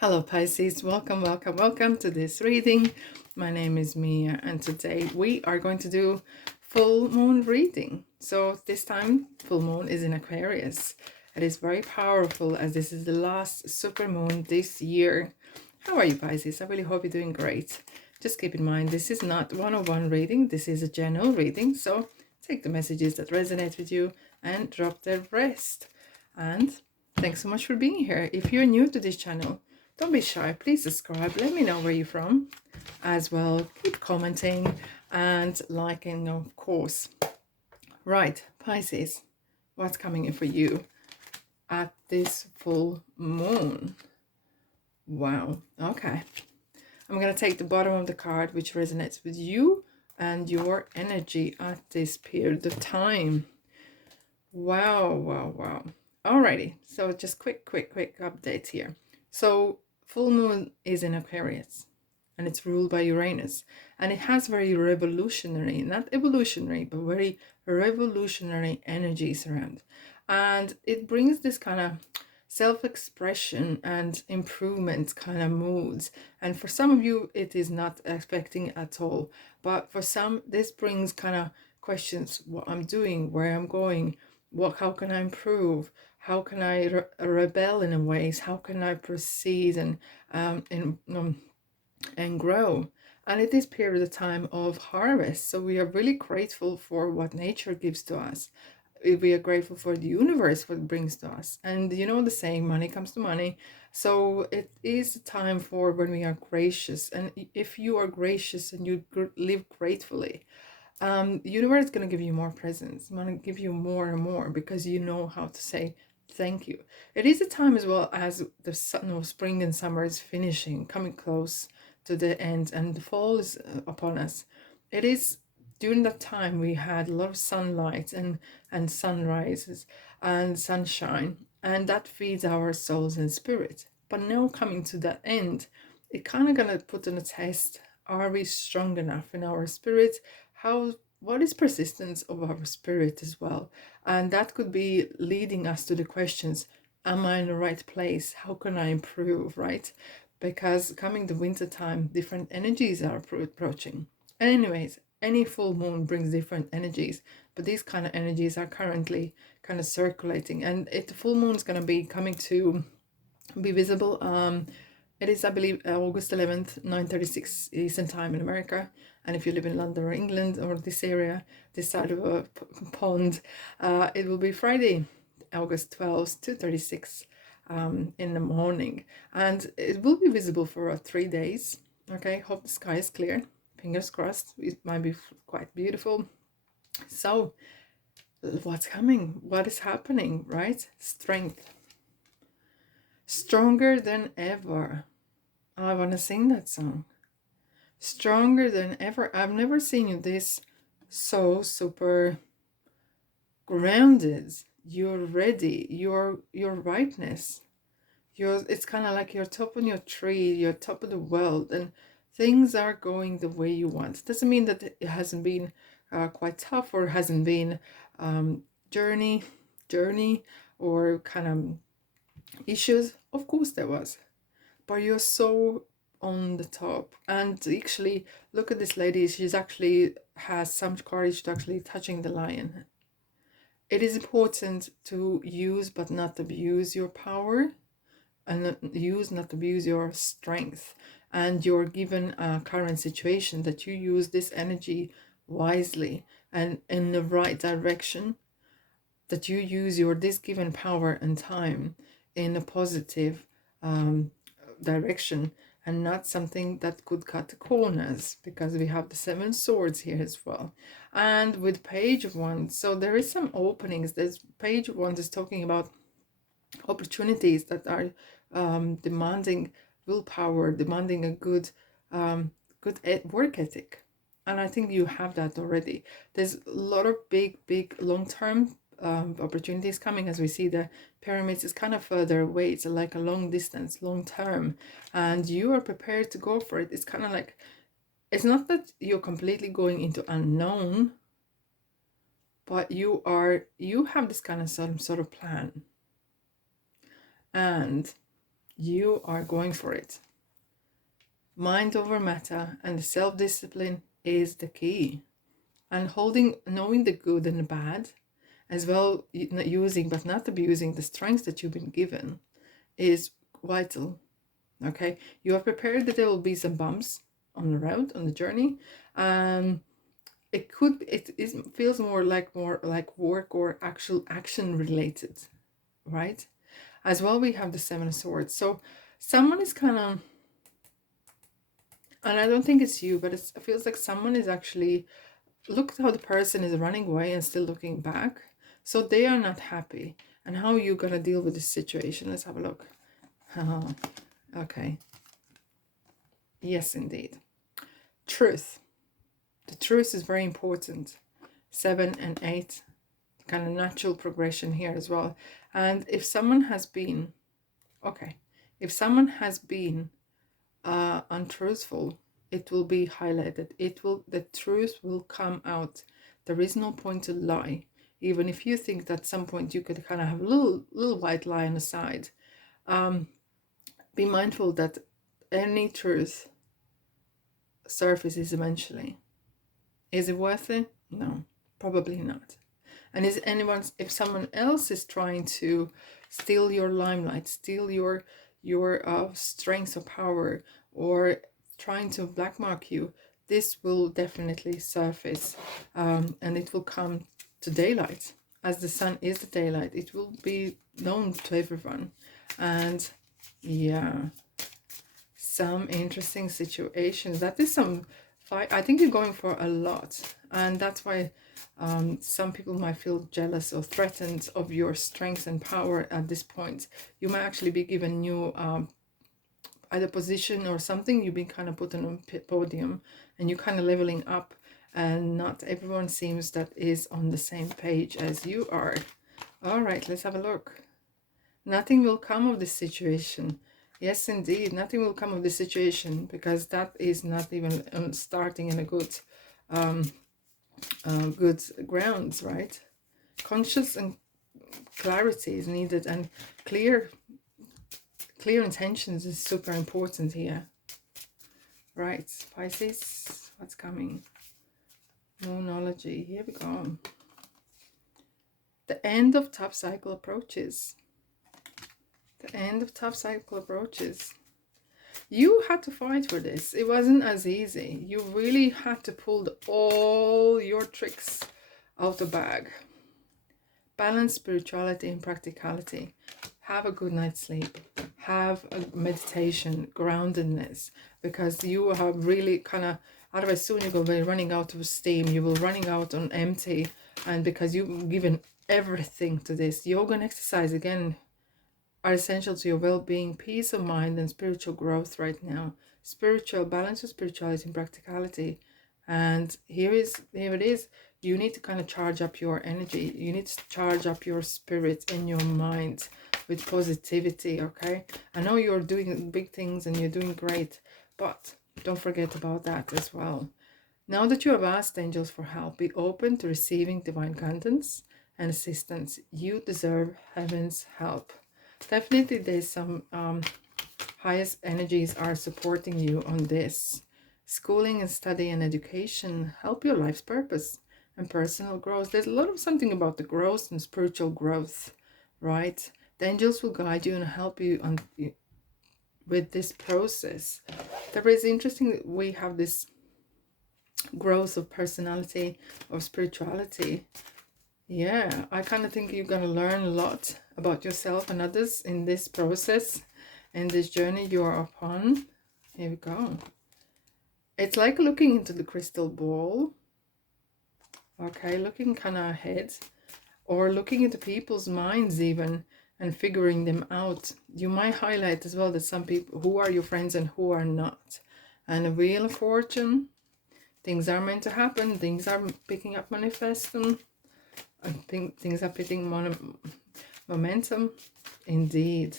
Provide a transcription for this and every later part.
Hello Pisces, welcome to this reading. My name is Mia and today we are going to do full moon reading. So this time full moon is in Aquarius. It is very powerful as this is the last super moon this year. How are you Pisces? I really hope you're doing great. Just keep in mind this is not one-on-one reading, this is a general reading. So take the messages that resonate with you and drop the rest. And thanks so much for being here. If you're new to this channel, don't be shy, please subscribe, let me know where you're from as well. Keep commenting and liking, of course. Right, Pisces, what's coming in for you at this full moon? Wow, okay. I'm going to take the bottom of the card, which resonates with you and your energy at this period of time. Wow. Alrighty, so just quick update here. So full moon is in Aquarius and it's ruled by Uranus, and it has very revolutionary, not evolutionary, but very revolutionary energies around, and it brings this kind of self-expression and improvement kind of moods. And for some of you it is not affecting at all, but for some this brings kind of questions: what I'm doing, where I'm going, how can I improve, how can I rebel in ways, how can I proceed and grow. And it is period of time of harvest, so we are really grateful for what nature gives to us. We are grateful for the universe, what it brings to us. And you know the saying, money comes to money. So it is a time for when we are gracious, and if you are gracious and you live gratefully, the universe is going to give you more presents. It's going to give you more and more because you know how to say thank you. It is a time as well as the spring and summer is finishing, coming close to the end, and the fall is upon us. It is during that time we had a lot of sunlight and sunrises and sunshine, and that feeds our souls and spirit. But now coming to that end, it kind of gonna put on a test: are we strong enough in our spirit? What is persistence of our spirit as well? And that could be leading us to the questions: am I in the right place? How can I improve, right? Because coming the winter time, different energies are approaching. Anyways, any full moon brings different energies, but these kind of energies are currently kind of circulating, and the full moon is going to be coming to be visible. It is, I believe, August 11th, 9:36 Eastern Time in America. And if you live in London or England or this area, this side of a pond, it will be Friday, August 12th, 2:36 in the morning. And it will be visible for 3 days. Okay, hope the sky is clear. Fingers crossed, it might be quite beautiful. So, what's coming? What is happening, right? Strength. Stronger than ever. I want to sing that song. Stronger than ever. I've never seen you this so super grounded. You're ready. Your rightness. It's kind of like you're top on your tree. You're top of the world, and things are going the way you want. It doesn't mean that it hasn't been quite tough or hasn't been journey or kind of issues. Of course there was, but you're so on the top. And actually look at this lady, she's actually has some courage to actually touching the lion. It is important to use but not abuse your power, and not abuse your strength, and your given current situation, that you use this energy wisely and in the right direction, that you use this given power and time in a positive direction, and not something that could cut the corners, because we have the 7 swords here as well. And with page of wands, so there is some openings. There's page of wands is talking about opportunities that are demanding willpower, demanding a good work ethic, and I think you have that already. There's a lot of big long-term opportunities coming, as we see the pyramids is kind of further away. It's like a long distance, long term, and you are prepared to go for it. It's kind of like, it's not that you're completely going into unknown, but you have this kind of some sort of plan, and You are going for it. Mind over matter, and self-discipline is the key. And knowing the good and the bad, as well, using but not abusing the strengths that you've been given, is vital. Okay, you are prepared that there will be some bumps on the road, on the journey. It feels more like work or actual action related, right? As well, we have the Seven of Swords. So someone is kind of, and I don't think it's you, but it feels like someone is actually, look how the person is running away and still looking back. So they are not happy. And how are you going to deal with this situation? Let's have a look. Oh, okay. Yes, indeed. Truth. The truth is very important. 7 and 8. Kind of natural progression here as well. And if someone has been, okay, if someone has been untruthful, it will be highlighted. The truth will come out. There is no point to lie. Even if you think that at some point you could kind of have a little white lie on the side, be mindful that any truth surfaces eventually. Is it worth it? No, probably not. And if someone else is trying to steal your limelight, steal your strength or power, or trying to blackmark you, this will definitely surface, and it will come to daylight. As the sun is the daylight, it will be known to everyone. And yeah, some interesting situations. That is some fight. I think you're going for a lot, and that's why some people might feel jealous or threatened of your strength and power at this point. You might actually be given new either position or something. You've been kind of put on a podium and you're kind of leveling up, and not everyone seems that is on the same page as you are. All right, let's have a look. Nothing will come of this situation. Yes, indeed, nothing will come of this situation, because that is not even starting in a good good grounds, right? Conscious and clarity is needed, and clear intentions is super important here. Right, Pisces, what's coming? Moonology, here we go. The end of top cycle approaches. The end of top cycle approaches. You had to fight for this. It wasn't as easy. You really had to pull all your tricks out the bag. Balance spirituality and practicality. Have a good night's sleep. Have a meditation, groundedness, because you have really kind of, otherwise soon you will be running out of steam. You will running out on empty, and because you've given everything to this. Yoga and exercise, again, are essential to your well-being, peace of mind, and spiritual growth right now. Spiritual balance of spirituality and practicality. And here it is. You need to kind of charge up your energy. You need to charge up your spirit and your mind with positivity, okay? I know you're doing big things and you're doing great, but don't forget about that as well. Now that you have asked angels for help, be open to receiving divine guidance and assistance. You deserve heaven's help. Definitely there's some highest energies are supporting you on this. Schooling and study and education help your life's purpose and personal growth. There's a lot of something about the growth and spiritual growth, right? The angels will guide you and help you on with this process. There is interesting, we have this growth of personality, of spirituality. Yeah, I kind of think you're going to learn a lot about yourself and others in this process, in this journey you are upon. Here we go. It's like looking into the crystal ball. Okay, looking kind of ahead, or looking into people's minds even, and figuring them out. You might highlight as well that some people, who are your friends and who are not. And a Wheel of Fortune. Things are meant to happen. Things are picking up manifesting. I think things are picking momentum. Indeed.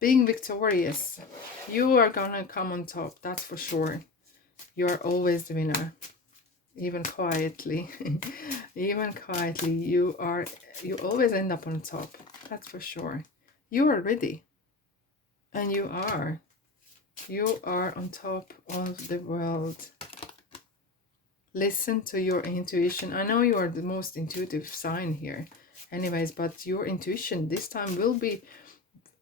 Being victorious. You are gonna come on top, that's for sure. You are always the winner. Even quietly. Even quietly. You always end up on top. That's for sure. You are ready. And you are. You are on top of the world. Listen to your intuition. I know you are the most intuitive sign here. Anyways, but your intuition this time will be,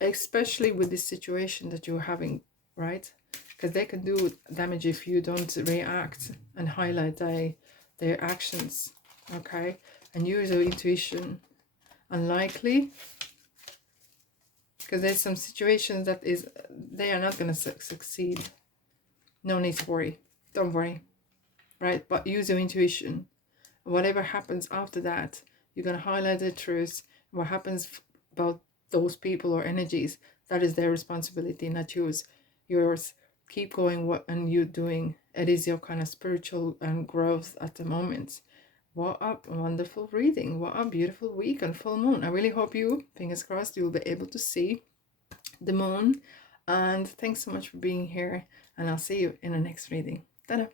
especially with this situation that you're having, right? Because they can do damage if you don't react and highlight their actions, okay? And use your intuition. Unlikely, because there's some situations that is they are not going to succeed. No need to worry. Don't worry, right? But use your intuition. Whatever happens after that, you're going to highlight the truth. What happens about those people or energies, that is their responsibility, not yours. Keep going what and you doing. It is your kind of spiritual growth at the moment. What a wonderful reading. What a beautiful week on full moon. I really hope you, fingers crossed, you will be able to see the moon. And thanks so much for being here. And I'll see you in the next reading. Ta-da!